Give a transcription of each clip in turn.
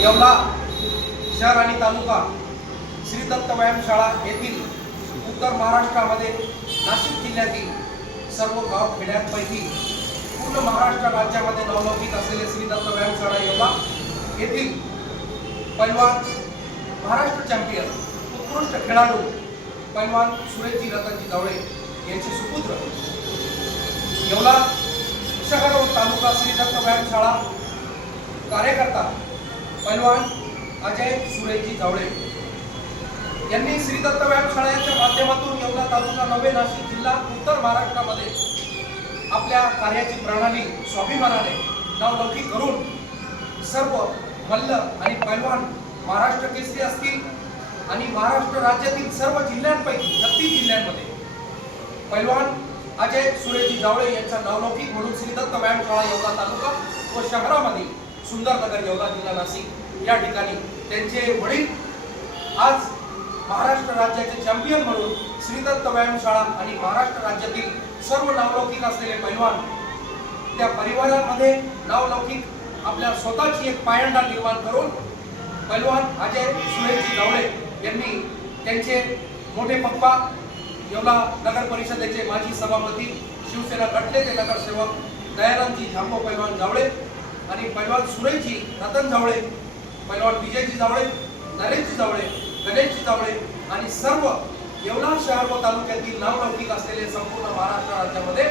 येवला शहर आणि तालुका श्री दत्त व्यायामशाळा येथील उत्तर महाराष्ट्रामध्ये नाशिक जिल्ह्यातील सर्व गाव खेड्यांपैकी पूर्ण महाराष्ट्र राज्यामध्ये नवलंबित असलेले श्री दत्त व्यायामशाळा येवला. येथील पैलवान महाराष्ट्र चॅम्पियन उत्कृष्ट खेळाडू पैलवान सुरेशजी रतनजी जावळे यांचे सुपुत्र. येवला शहर व तालुका श्री दत्त व्यायामशाळा कार्यकर्ता पैलवान अजय सुरेशजी जावळे. यांनी श्री दत्त व्यायामशाळेच्या माध्यमातून येवला तालुका नवे नाशिक जिल्हा उत्तर महाराष्ट्रामध्ये. आपल्या कार्याची प्रणाली स्वाभिमानाने नावलौकिक करून सर्व मल्ल आणि पैलवान महाराष्ट्र केसरी असतील आणि महाराष्ट्र राज्यातील सर्व जिल्ह्यांपैकी छत्तीस जिल्ह्यांमध्ये. पैलवान अजय सुरेशजी जावळे यांचा नावलौकिक म्हणून श्री दत्त व्यायामशाळा येवला तालुका व शहरामध्ये सुंदरनगर येवला जिल्हा नाशिक. या ठिकाणी त्यांचे वडील आज महाराष्ट्र राज्याचे चॅम्पियन म्हणून श्रीदत्त व्यायामशाळा आणि महाराष्ट्र राज्यातील सर्व नावलौकिक असलेले पैलवान त्या परिवारामध्ये नावलौकिक आपल्या स्वतःची एक पायंडा निर्माण करून पैलवान अजय सुरेशजी जावळे यांनी त्यांचे मोठे पप्पा येवला नगर परिषदेचे माजी सभापती शिवसेना गटलेचे नगरसेवक दयानंदजी झांबो पैलवान जावळे आणि पैलवान सुरेशजी रतन जावळे पैलवान विजयजी जावळे नरेशजी जावळे गणेशजी जावळे आणि सर्व येवला शहर व तालुक्यातील नावलौकिक असलेले संपूर्ण महाराष्ट्र राज्यामध्ये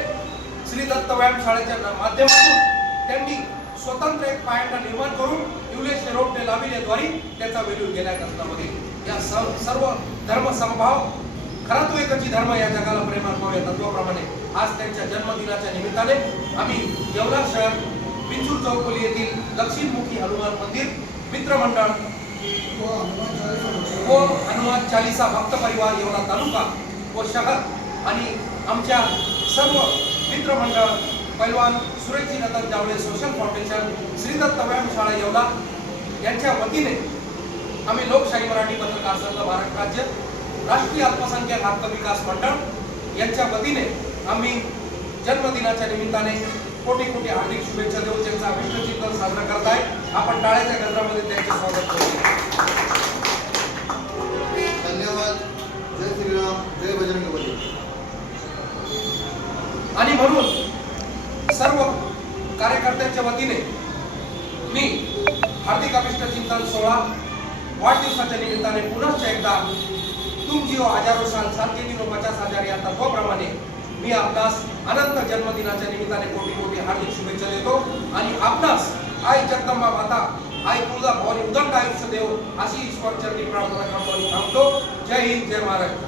श्री दत्त व्यायाम शाळेच्या माध्यमातून त्यांनी स्वतंत्र एक पायंडा निर्माण करून युलेश शेरोटने लाविलेद्वारे त्याचा वेल्यू गेल्या करतामध्ये या सर्व सर्व धर्मसमभाव खरा तो एकची धर्म या जगाला प्रेमान या तत्वाप्रमाणे आज त्यांच्या जन्मदिनाच्या निमित्ताने आम्ही येवला शहर बिंचूर चौकोली येथील दक्षिणमुखी हनुमान मंदिर मित्रमंडळ. व हनुमान चालिसा भक्त परिवार येवला तालुका व शहर आणि आमच्या सर्व मित्रमंडळ. पैलवान सुरेशजी रतन जावळे सोशल फाउंडेशन श्रीदत्त व्यायामशाळा येवला. यांच्या वतीने आम्ही लोकशाही मराठी पत्रकार संघ महाराष्ट्र राज्य राष्ट्रीय अल्पसंख्याक हक्क विकास मंडळ यांच्या वतीने आम्ही जन्मदिनाच्या निमित्ताने कोटी कोटी हार्दिक शुभेच्छा देऊ त्यांचा अभिष्ट चिंतन साजरा करत आहे आपण टाळ्याच्या गजरामध्ये त्यांचे स्वागत करूया धन्यवाद. जय श्रीराम. जय बजरंग बली. आणि म्हणून सर्व कार्यकर्त्यांच्या वतीने मी हार्दिक अभिष्ट चिंतन सोहळा वाढदिवसाच्या निमित्ताने पुनश्च एकदा तुम जिओ हजारो साल सातशे दिनो पचास हजार या तत्वाप्रमाणे मी आपणास अनंत जन्मदिनाच्या निमित्ताने कोटी कोटी हार्दिक शुभेच्छा देतो. आणि आपणास आई जगदंबा माता आई तुळजा भवानी उदंड आयुष्य देव अशी ईश्वर चरणी प्रार्थना करतो आणि थांबतो. जय हिंद जय महाराष्ट्र.